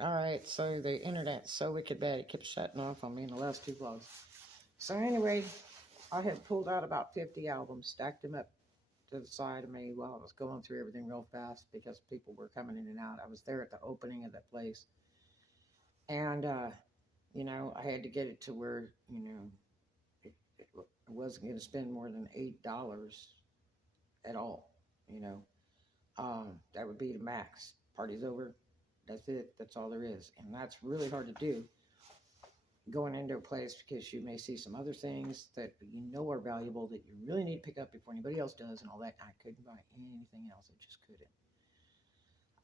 Alright, so the internet's so wicked bad it kept shutting off on me in the last two vlogs. So anyway, I had pulled out about 50 albums, stacked them up to the side of me while I was going through everything real fast because people were coming in and out. I was there at the opening of that place. And, I had to get it to where, I wasn't going to spend more than $8 at all, you know. That would be the max. Party's over. That's it. That's all there is. And that's really hard to do going into a place because you may see some other things that you know are valuable that you really need to pick up before anybody else does and all that. I couldn't buy anything else. I just couldn't.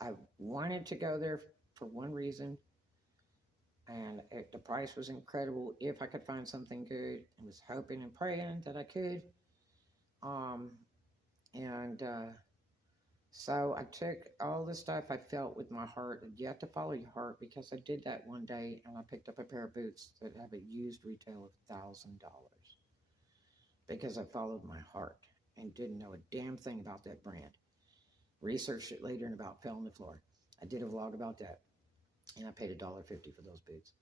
I wanted to go there for one reason, and the price was incredible if I could find something good. I was hoping and praying that I could. Um, and So I took all the stuff I felt with my heart. And you have to follow your heart because I did that one day and I picked up a pair of boots that have a used retail of $1,000 because I followed my heart and didn't know a damn thing about that brand. Researched it later and about fell on the floor. I did a vlog about that and I paid $1.50 for those boots.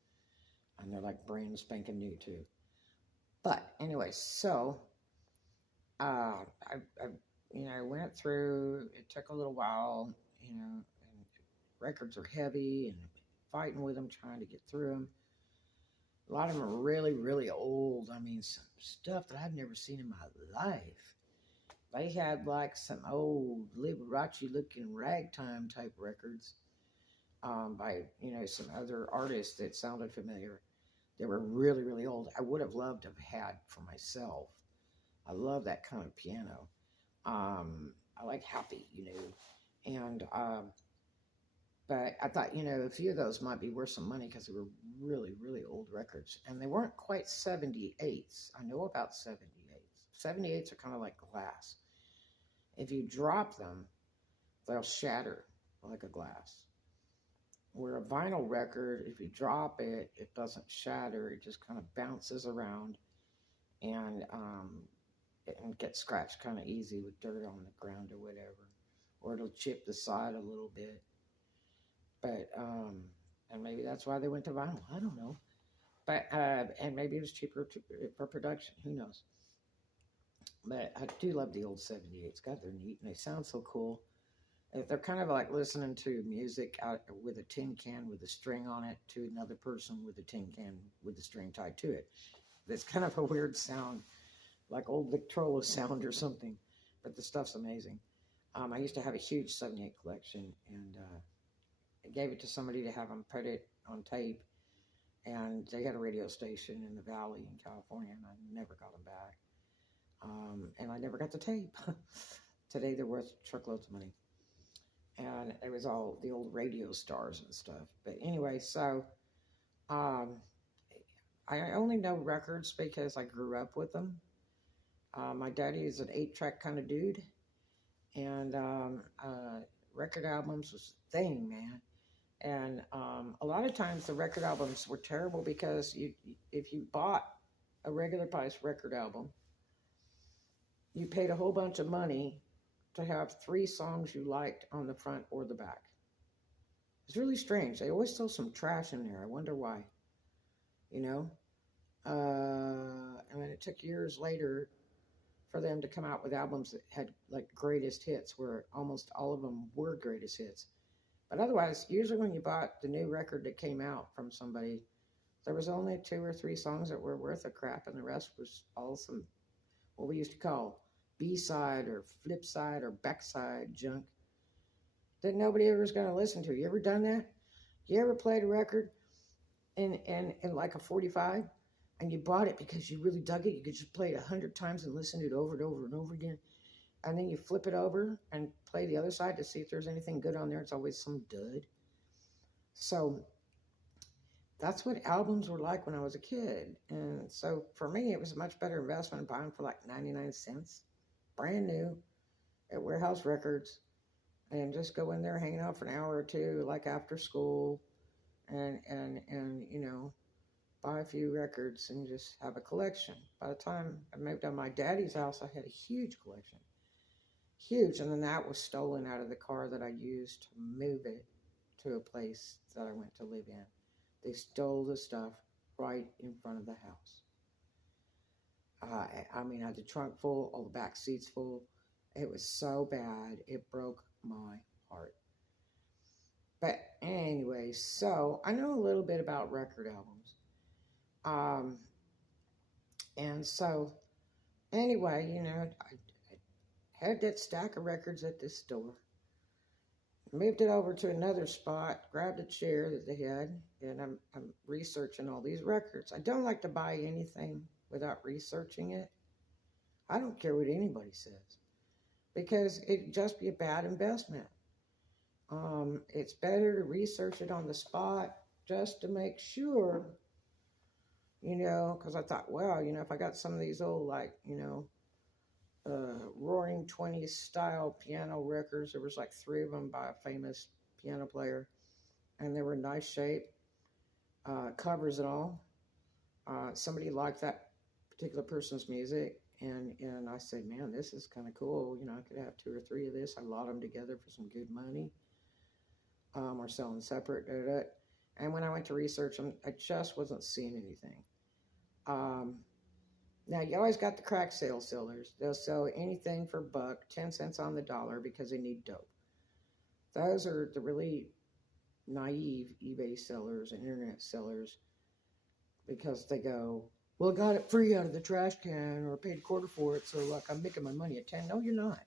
And they're like brand spanking new too. But anyway, so I went through, it took a little while, and records are heavy and fighting with them, trying to get through them. A lot of them are really, really old. I mean, some stuff that I've never seen in my life. They had like some old Liberace looking ragtime type records by, some other artists that sounded familiar. They were really, really old. I would have loved to have had for myself. I love that kind of piano. I like happy, and but I thought, a few of those might be worth some money because they were really, really old records, and they weren't quite 78s. I know about 78s. 78s are kind of like glass. If you drop them, they'll shatter like a glass. Where a vinyl record, if you drop it, it doesn't shatter. It just kind of bounces around, and get scratched kind of easy with dirt on the ground or whatever, or it'll chip the side a little bit. But and maybe that's why they went to vinyl. I don't know. But and maybe it was cheaper for production. Who knows? But I do love the old 78s. God, they're neat and they sound so cool. They're kind of like listening to music out with a tin can with a string on it to another person with a tin can with the string tied to it. That's kind of a weird sound, like old Victrola sound or something, but the stuff's amazing. I used to have a huge 78 collection, and I gave it to somebody to have them put it on tape, and they had a radio station in the valley in California, and I never got them back. And I never got the tape. Today they're worth truckloads of money. And it was all the old radio stars and stuff. But anyway, so I only know records because I grew up with them. My daddy is an 8-track kind of dude, and record albums was the thing, man. And a lot of times the record albums were terrible because if you bought a regular price record album, you paid a whole bunch of money to have 3 songs you liked on the front or the back. It's really strange. They always throw some trash in there. I wonder why. And then it took years later for them to come out with albums that had like greatest hits, where almost all of them were greatest hits. But otherwise, usually when you bought the new record that came out from somebody, there was only 2 or 3 songs that were worth a crap, and the rest was all some, what we used to call B-side or flip side or backside junk that nobody ever was going to listen to. You ever done that? You ever played a record in like a 45 and you bought it because you really dug it? You could just play it 100 times and listen to it over and over and over again. And then you flip it over and play the other side to see if there's anything good on there. It's always some dud. So that's what albums were like when I was a kid. And so for me, it was a much better investment buying for like 99 cents, brand new, at Warehouse Records, and just go in there, hanging out for an hour or two, like after school, and buy a few records and just have a collection. By the time I moved to my daddy's house, I had a huge collection. Huge. And then that was stolen out of the car that I used to move it to a place that I went to live in. They stole the stuff right in front of the house. I mean, I had the trunk full, all the back seats full. It was so bad, it broke my heart. But anyway, so I know a little bit about record albums. Um, and so, anyway, I had that stack of records at this store. Moved it over to another spot, grabbed a chair that they had, and I'm researching all these records. I don't like to buy anything without researching it. I don't care what anybody says, because it'd just be a bad investment. It's better to research it on the spot just to make sure, because I thought, well, if I got some of these old, like, Roaring 20s style piano records, there was like 3 of them by a famous piano player, and they were in nice shape, covers and all. Somebody liked that particular person's music, and I said, man, this is kind of cool. I could have 2 or 3 of this. I lot them together for some good money, or sell them separate. And when I went to research them, I just wasn't seeing anything. Now, you always got the crack sale sellers. They'll sell anything for $1, 10 cents on the dollar, because they need dope. Those are the really naive eBay sellers and internet sellers, because they go, well, I got it free out of the trash can, or I paid a quarter for it, so like I'm making my money at 10. No, you're not.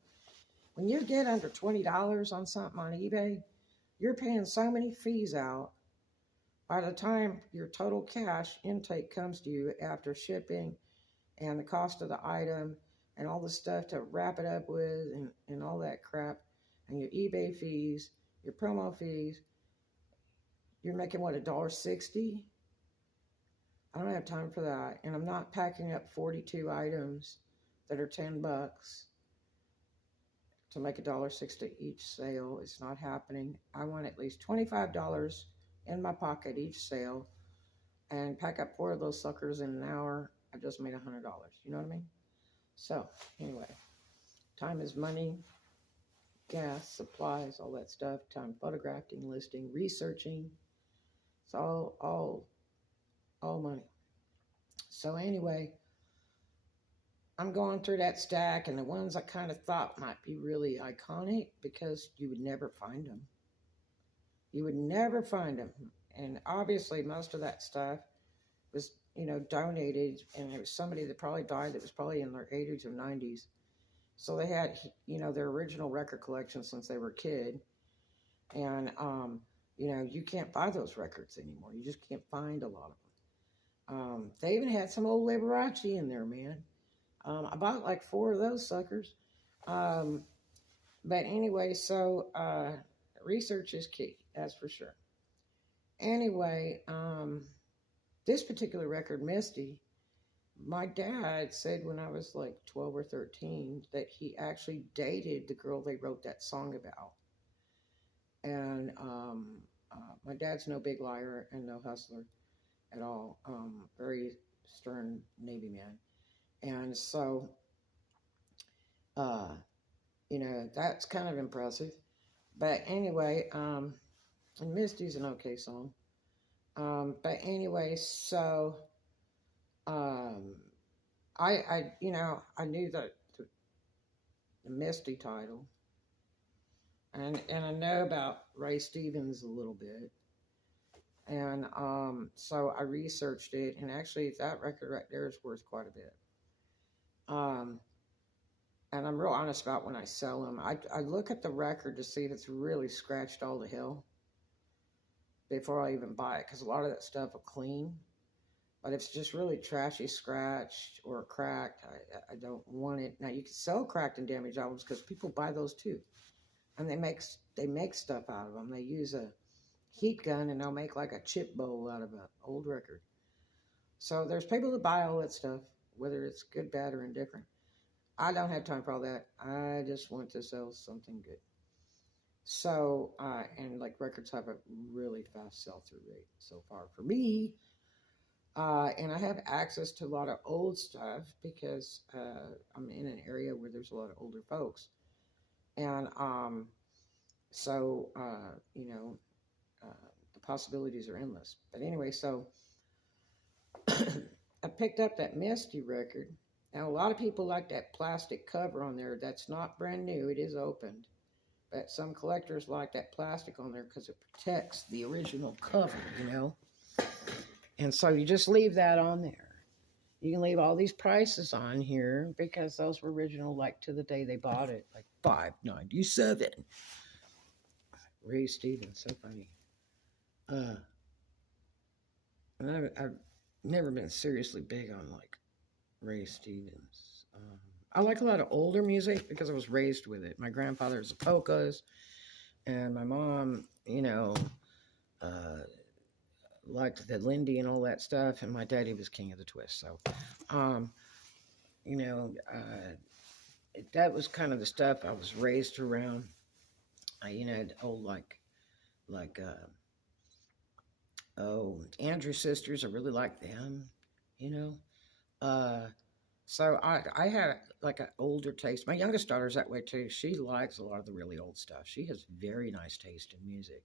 When you get under $20 on something on eBay, you're paying so many fees out. By the time your total cash intake comes to you after shipping and the cost of the item and all the stuff to wrap it up with, and all that crap, and your eBay fees, your promo fees, you're making what, $1.60? I don't have time for that. And I'm not packing up 42 items that are $10 to make $1.60 each sale. It's not happening. I want at least $25 in my pocket each sale, and pack up 4 of those suckers in an hour. I just made $100. You know what I mean? So anyway, time is money, gas, supplies, all that stuff. Time photographing, listing, researching. It's all money. So anyway, I'm going through that stack, and the ones I kind of thought might be really iconic, because you would never find them. You would never find them. And obviously most of that stuff was, donated, and it was somebody that probably died that was probably in their 80s or 90s. So they had, their original record collection since they were a kid. And, you can't buy those records anymore. You just can't find a lot of them. They even had some old Liberace in there, man. I bought like 4 of those suckers. But anyway, so research is key, that's for sure. Anyway, this particular record, Misty, my dad said when I was like 12 or 13 that he actually dated the girl they wrote that song about. And my dad's no big liar and no hustler at all. Very stern Navy man. And so, that's kind of impressive. But anyway, and Misty's an okay song. But anyway, so I knew that the Misty title, and I know about Ray Stevens a little bit, and so I researched it, and actually that record right there is worth quite a bit. And I'm real honest about when I sell them. I look at the record to see if it's really scratched all to hell before I even buy it, because a lot of that stuff will clean. But if it's just really trashy, scratched, or cracked, I don't want it. Now, you can sell cracked and damaged albums, because people buy those too. And they make stuff out of them. They use a heat gun, and they'll make like a chip bowl out of an old record. So there's people that buy all that stuff, whether it's good, bad, or indifferent. I don't have time for all that. I just want to sell something good. So, and like records have a really fast sell-through rate so far for me. And I have access to a lot of old stuff, because I'm in an area where there's a lot of older folks. And so, possibilities are endless. But anyway, so I picked up that Misty record. Now, a lot of people like that plastic cover on there. That's not brand new, it is opened. But some collectors like that plastic on there because it protects the original cover, you know? And so you just leave that on there. You can leave all these prices on here because those were original, like to the day they bought it, like $5.97. Ray Stevens, so funny. I've never been seriously big on like Ray Stevens. I like a lot of older music because I was raised with it. My grandfather's the polkas, and my mom, you know, liked the Lindy and all that stuff, and my daddy was king of the twist. So, you know, that was kind of the stuff I was raised around. You know, old like Andrew Sisters. I really like them. You know, so I had like an older taste. My youngest daughter's that way too. She likes a lot of the really old stuff. She has very nice taste in music.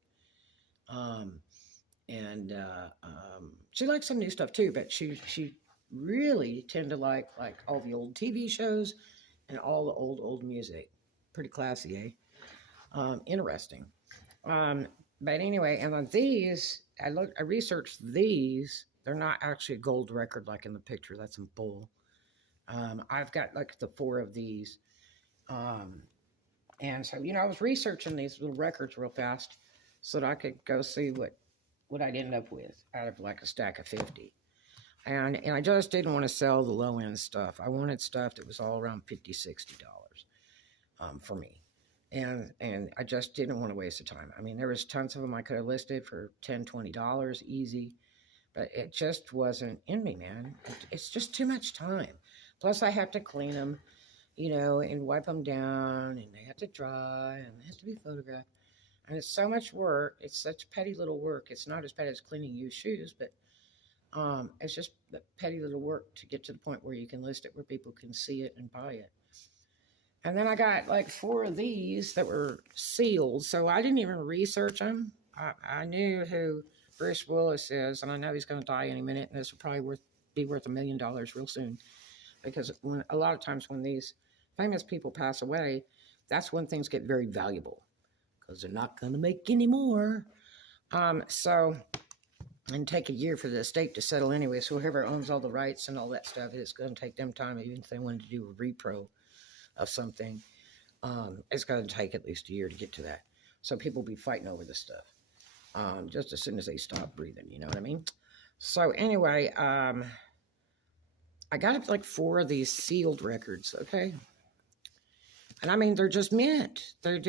And she likes some new stuff too, but she really tend to like all the old TV shows and all the old music. Pretty classy, eh? Interesting. But anyway, and on these, I researched these. They're not actually a gold record like in the picture. That's some bull. I've got like the 4 of these. And so, you know, I was researching these little records real fast so that I could go see what I'd end up with out of like a stack of 50. And I just didn't want to sell the low end stuff. I wanted stuff that was all around $50, $60 for me. And I just didn't want to waste the time. I mean, there was tons of them I could have listed for $10, $20 easy, but it just wasn't in me, man. It's just too much time. Plus, I have to clean them, you know, and wipe them down, and they have to dry, and they have to be photographed. And it's so much work. It's such petty little work. It's not as bad as cleaning used shoes, but it's just petty little work to get to the point where you can list it where people can see it and buy it. And then I got like 4 of these that were sealed, so I didn't even research them. I knew who Bruce Willis is, and I know he's going to die any minute, and this will probably be worth $1 million real soon. Because a lot of times when these famous people pass away, that's when things get very valuable, because they're not going to make any more. So, and take a year for the estate to settle anyway, so whoever owns all the rights and all that stuff, it's going to take them time, even if they wanted to do a repro of something. It's going to take at least a year to get to that. So people will be fighting over this stuff just as soon as they stop breathing, you know what I mean? So anyway, I got like 4 of these sealed records, okay? And I mean, they're just mint. They're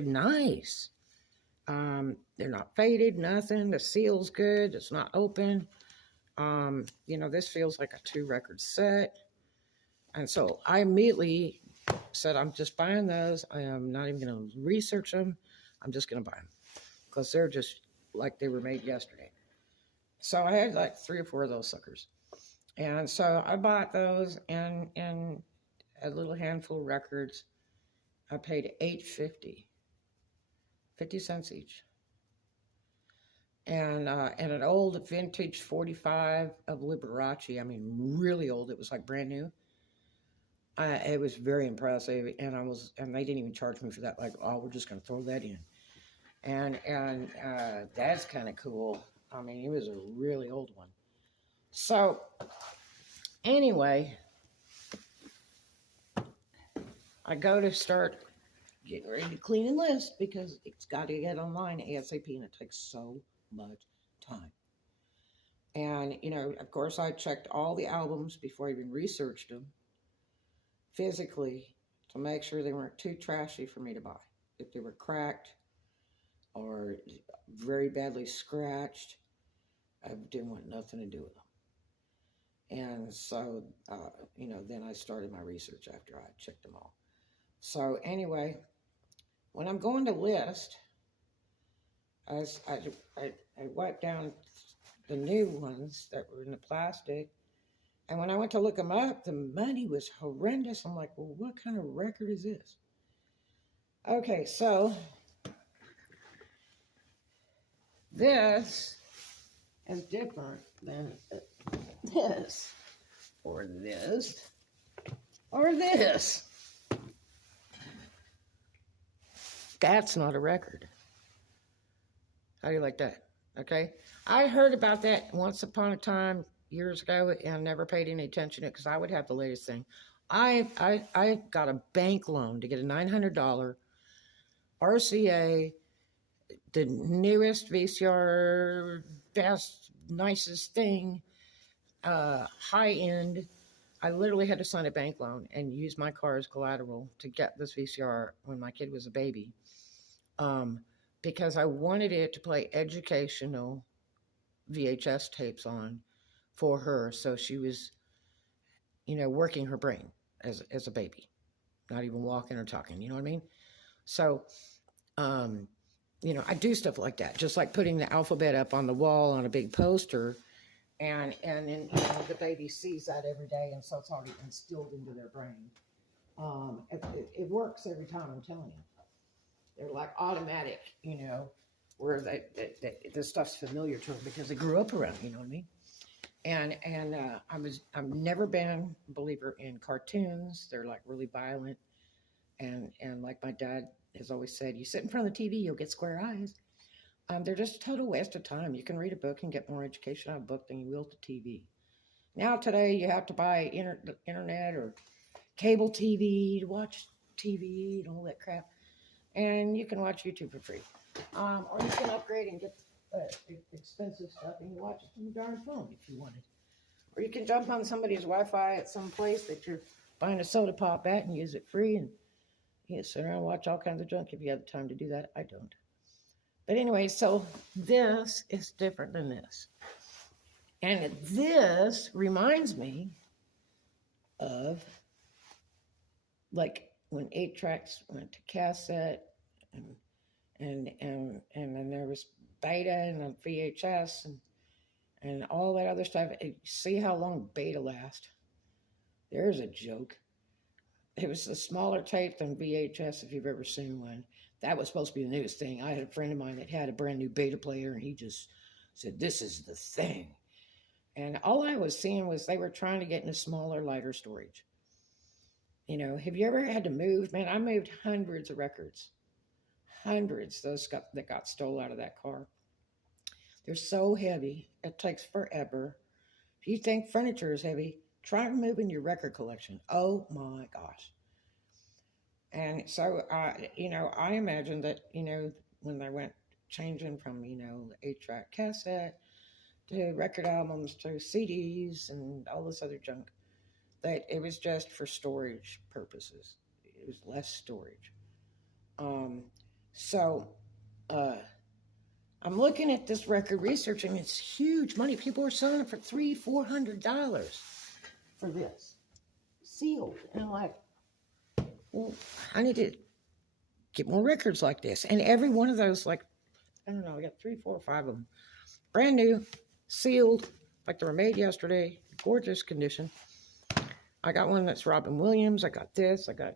nice. They're not faded, nothing. The seal's good. It's not open. You know, this feels like a 2-record set. And so I immediately said, I'm just buying those. I am not even going to research them. I'm just going to buy them because they're just like they were made yesterday. So I had like 3 or 4 of those suckers. And so I bought those and a little handful of records. I paid $8.50, 50 cents each. And an old vintage 45 of Liberace. I mean, really old. It was like brand new. It was very impressive, and they didn't even charge me for that. Like, oh, we're just gonna throw that in, and that's kind of cool. I mean, it was a really old one. So, anyway, I go to start getting ready to clean and list because it's got to get online ASAP, and it takes so much time. And you know, of course, I checked all the albums before I even researched them physically to make sure they weren't too trashy for me to buy. If they were cracked or very badly scratched, I didn't want nothing to do with them. And so, you know, then I started my research after I checked them all. So anyway, when I'm going to list, I wiped down the new ones that were in the plastic. And when I went to look them up, the money was horrendous. I'm like, well, what kind of record is this? Okay, so This is different than this, or this, or this. That's not a record. How do you like that? Okay. I heard about that once upon a time years ago and never paid any attention to it because I would have the latest thing. I got a bank loan to get a $900 RCA, the newest VCR, best, nicest thing, high end. I literally had to sign a bank loan and use my car as collateral to get this VCR when my kid was a baby. Because I wanted it to play educational VHS tapes on for her. So she was, working her brain as a baby, not even walking or talking, you know what I mean? So, I do stuff like that, just like putting the alphabet up on the wall on a big poster. And then, the baby sees that every day. And so it's already instilled into their brain. It works every time, I'm telling you. They're like automatic, where this stuff's familiar to them because they grew up around, you know what I mean? And I've never been a believer in cartoons. They're like really violent. And like my dad has always said, you sit in front of the TV, you'll get square eyes. They're just a total waste of time. You can read a book and get more education out of a book than you will to TV. Now today you have to buy internet or cable TV to watch TV and all that crap. And you can watch YouTube for free. Or you can upgrade and get expensive stuff and you watch it from your darn phone if you wanted. Or you can jump on somebody's Wi-Fi at some place that you're buying a soda pop at and use it free. And you can sit around and watch all kinds of junk if you have the time to do that. I don't. But anyway, so this is different than this. And this reminds me of like when 8-tracks went to cassette and then there was beta and then VHS and all that other stuff. See how long beta lasts? There's a joke. It was a smaller tape than VHS if you've ever seen one. That was supposed to be the newest thing. I had a friend of mine that had a brand new beta player and he just said, this is the thing. And all I was seeing was they were trying to get into smaller, lighter storage. Have you ever had to move? Man, I moved hundreds of records. Hundreds that got stole out of that car. They're so heavy. It takes forever. If you think furniture is heavy, try moving your record collection. Oh my gosh. And so, I imagine that, when they went changing from, 8-track cassette to record albums to CDs and all this other junk, that it was just for storage purposes. It was less storage. I'm looking at this record, researching. It's huge money. People are selling it for $300-$400 for this, sealed. And I'm like, well, I need to get more records like this. And every one of those, like, I don't know, I got 3, 4, 5 of them, brand new, sealed, like they were made yesterday, gorgeous condition. I got one that's Robin Williams. I got this. I got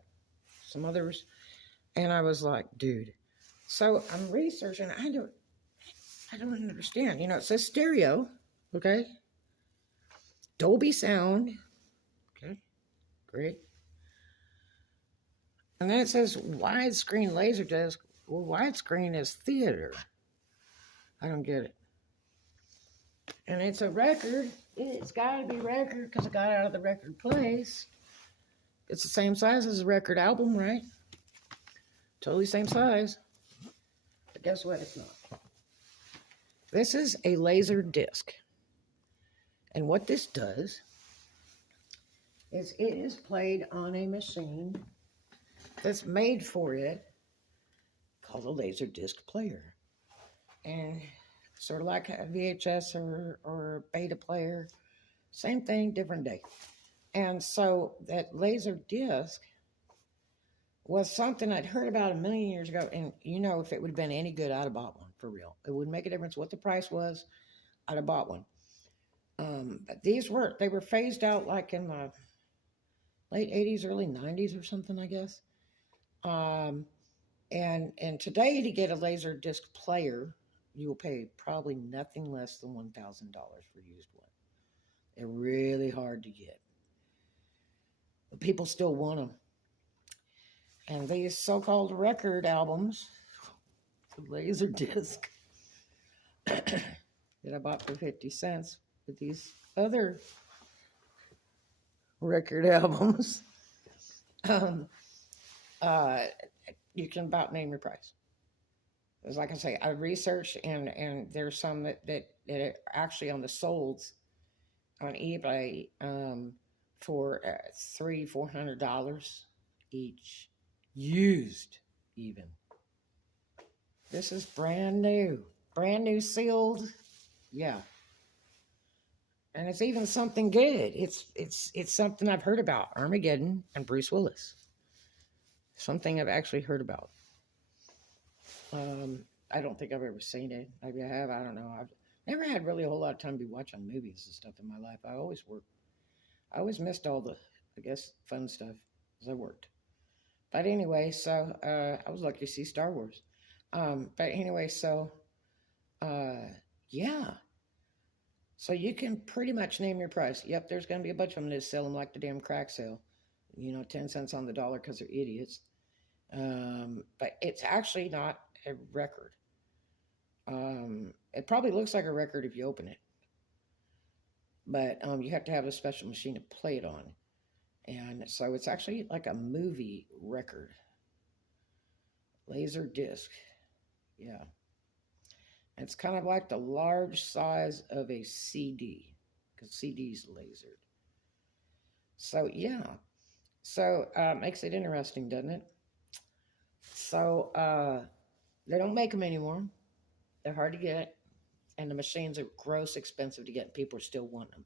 some others. And I was like, dude. So I'm researching. I don't understand. It says stereo. Okay. Dolby sound. Okay. Great. And then it says widescreen laserdisc. Well, widescreen is theater. I don't get it. And it's a record. It's got to be record because it got out of the record place. It's the same size as a record album, right? Totally same size. But guess what? It's not. This is a laser disc. And what this does is it is played on a machine that's made for it called a laser disc player. And sort of like a VHS or a beta player, same thing, different day. And so that laser disc was something I'd heard about a million years ago. And if it would have been any good, I'd have bought one for real. It wouldn't make a difference what the price was. I'd have bought one. But they were phased out like in the late 80s, early 90s or something, I guess. And today to get a laser disc player, you will pay probably nothing less than $1,000 for used one. They're really hard to get, but people still want them. And these so-called record albums, the laser disc, that I bought for 50 cents, with these other record albums, you can about name your price. Because like I say, I researched, and there's some that are actually on the solds on eBay for $300-400 each, used even. This is brand new sealed, yeah. And it's even something good. It's something I've heard about. Armageddon and Bruce Willis. Something I've actually heard about. I don't think I've ever seen it. Maybe I have. I don't know. I've never had really a whole lot of time to be watching movies and stuff in my life. I always worked. I always missed all the, I guess, fun stuff as I worked. But anyway, so I was lucky to see Star Wars. But anyway, so yeah. So you can pretty much name your price. Yep, there's going to be a bunch of them that sell them like the damn crack sale. 10 cents on the dollar because they're idiots. But it's actually not a record. It probably looks like a record if you open it. But you have to have a special machine to play it on. And so it's actually like a movie record. Laser disc. Yeah. It's kind of like the large size of a CD, because CD's lasered. So, yeah. So, makes it interesting, doesn't it? So, they don't make them anymore. They're hard to get. And the machines are gross expensive to get. People still want them.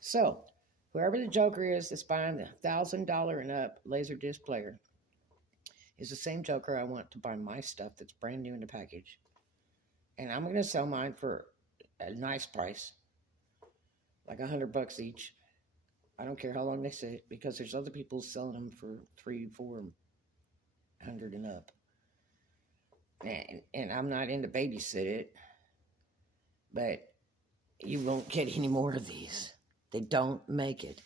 So, whoever the joker is that's buying the $1,000 and up Laserdisc player is the same joker I want to buy my stuff that's brand new in the package. And I'm going to sell mine for a nice price, like $100 each. I don't care how long they sit, because there's other people selling them for $300-400 and up. And I'm not in to babysit it, but you won't get any more of these. They don't make it.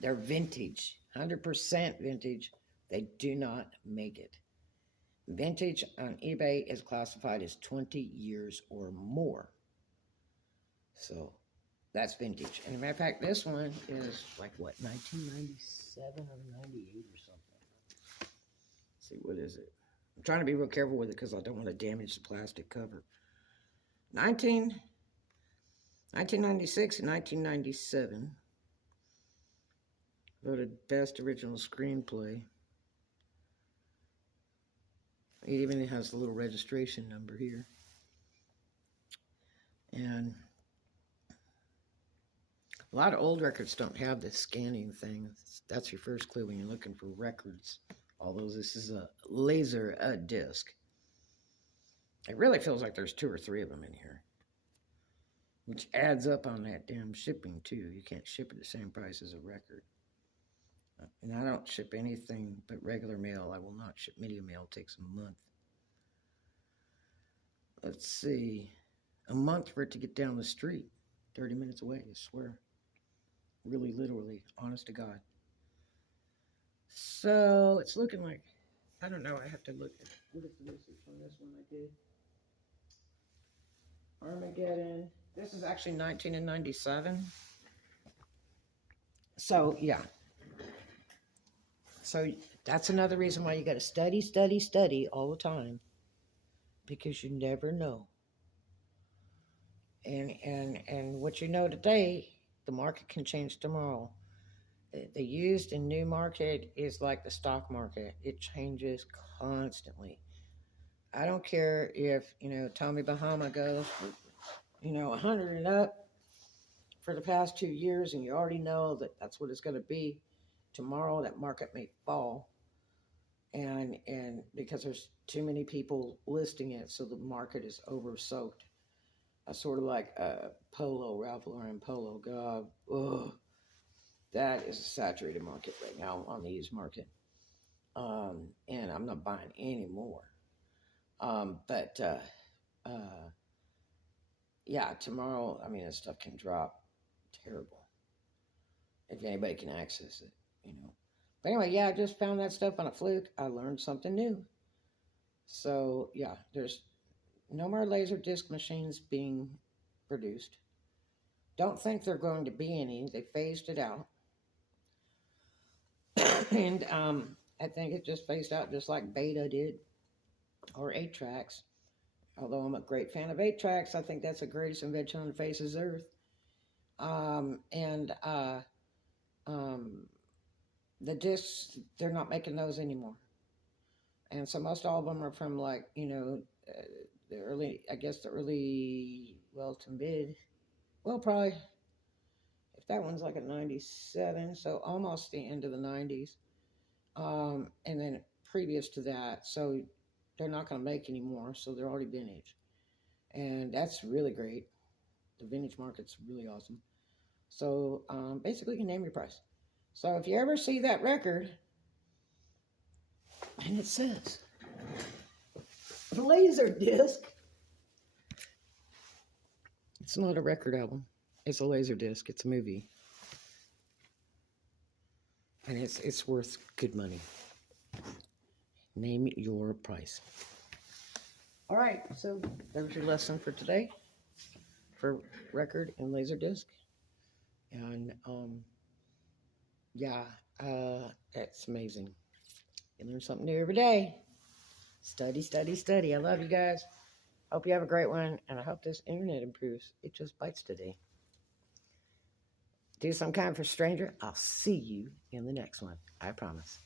They're vintage, 100% vintage. They do not make it. Vintage on eBay is classified as 20 years or more. So that's vintage. And as a matter of fact, this one is like what, 1997 or 98 or something. Let's see, what is it? I'm trying to be real careful with it because I don't want to damage the plastic cover. 1996 and 1997. Voted best original screenplay. It even has a little registration number here. And a lot of old records don't have this scanning thing. That's your first clue when you're looking for records. Although this is a laser disc. It really feels like there's 2 or 3 of them in here. Which adds up on that damn shipping too. You can't ship at the same price as a record. And I don't ship anything but regular mail. I will not ship media mail. It takes a month. Let's see. A month for it to get down the street. 30 minutes away, I swear. Really, literally. Honest to God. So, it's looking like, I don't know, I have to look at the research on this one I did. Armageddon. This is actually 1997. So, yeah. So, that's another reason why you got to study all the time. Because you never know. And what you know today, the market can change tomorrow. The used and new market is like the stock market. It changes constantly. I don't care if, Tommy Bahama goes for, 100 and up for the past 2 years, and you already know that that's what it's going to be. Tomorrow, that market may fall. And because there's too many people listing it, so the market is over-soaked. Sort of like Polo, Ralph Lauren Polo. God, ugh. That is a saturated market right now on the used market. And I'm not buying any more. But yeah, tomorrow, I mean, this stuff can drop terrible if anybody can access it, you know. But anyway, yeah, I just found that stuff on a fluke. I learned something new. So, yeah, there's no more laser disc machines being produced. Don't think they're going to be any. They phased it out. And I think it just phased out just like Beta did or 8 tracks. Although I'm a great fan of 8 tracks, I think that's the greatest invention on the face of the earth. And the discs, they're not making those anymore. And so most all of them are from like, the early, I guess the early, well, to mid, well, probably, if that one's like a 97, so almost the end of the 90s. And then previous to that, so they're not going to make anymore, so they're already vintage. And that's really great. The vintage market's really awesome. So basically, you can name your price. So if you ever see that record, and it says laser disc, it's not a record album. It's a laser disc. It's a movie, and it's worth good money. Name your price. All right, so there's your lesson for today for record and laser disc, and yeah, it's amazing. You learn something new every day. Study, study, study. I love you guys. Hope you have a great one, and I hope this internet improves. It just bites today. Do some kind for stranger. I'll see you in the next one. I promise.